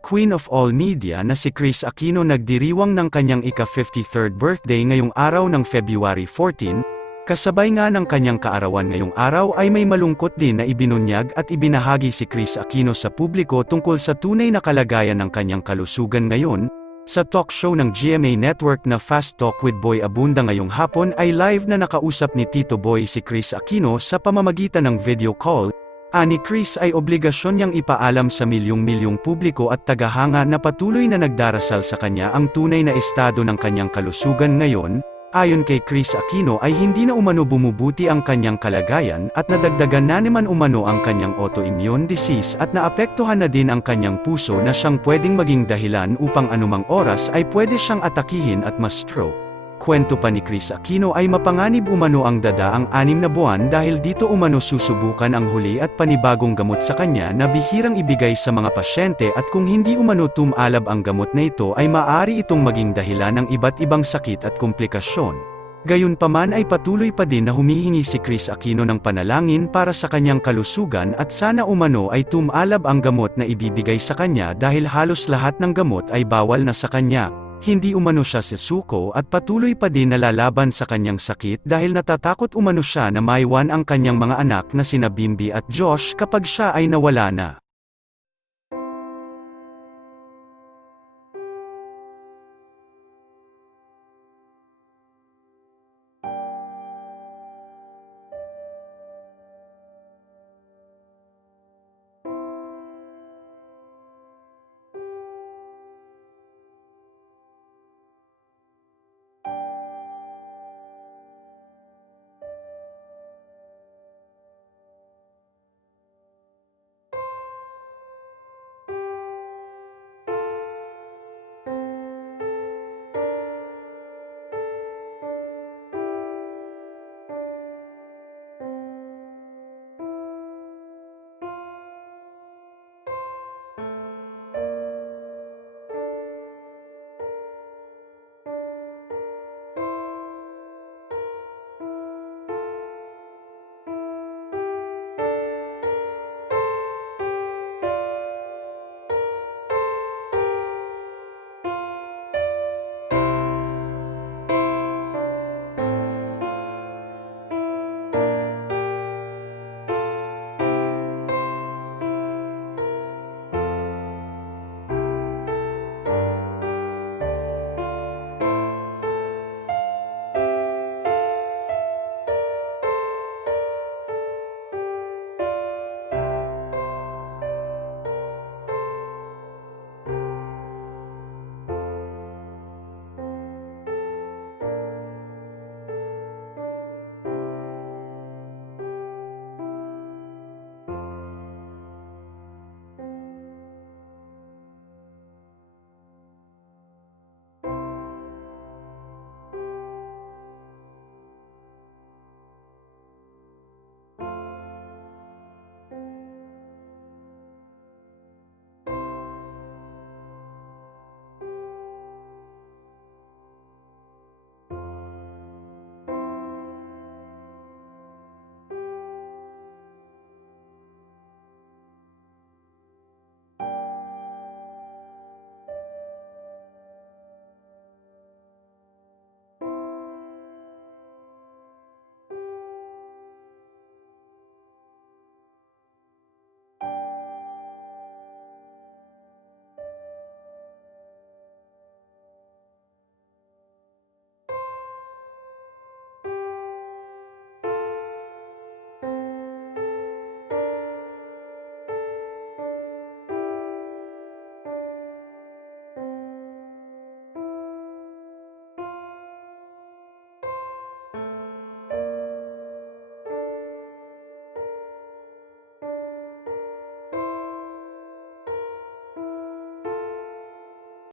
Queen of All Media na si Chris Aquino nagdiriwang ng kanyang ika-53rd birthday ngayong araw ng February 14, kasabay nga ng kanyang kaarawan ngayong araw ay may malungkot din na ibinunyag at ibinahagi si Chris Aquino sa publiko tungkol sa tunay na kalagayan ng kanyang kalusugan ngayon, sa talk show ng GMA Network na Fast Talk with Boy Abunda ngayong hapon ay live na nakausap ni Tito Boy si Chris Aquino sa pamamagitan ng video call, Ani Chris ay obligasyon niyang ipaalam sa milyong-milyong publiko at tagahanga na patuloy na nagdarasal sa kanya ang tunay na estado ng kanyang kalusugan ngayon, ayon kay Chris Aquino ay hindi na umano bumubuti ang kanyang kalagayan at nadagdagan na naman umano ang kanyang autoimmune disease at naapektuhan na din ang kanyang puso na siyang pwedeng maging dahilan upang anumang oras ay pwede siyang atakihin at ma-stroke. Kwento pa ni Chris Aquino ay mapanganib umano ang dada ang anim na buwan dahil dito umano susubukan ang huli at panibagong gamot sa kanya na bihirang ibigay sa mga pasyente at kung hindi umano tumalab ang gamot na ito ay maaari itong maging dahilan ng iba't ibang sakit at komplikasyon. Gayunpaman ay patuloy pa din na humihingi si Chris Aquino ng panalangin para sa kanyang kalusugan at sana umano ay tumalab ang gamot na ibibigay sa kanya dahil halos lahat ng gamot ay bawal na sa kanya. Hindi umano siya susuko at patuloy pa din nalalaban sa kanyang sakit dahil natatakot umano siya na maiwan ang kanyang mga anak na sina Bimbi at Josh kapag siya ay nawala na.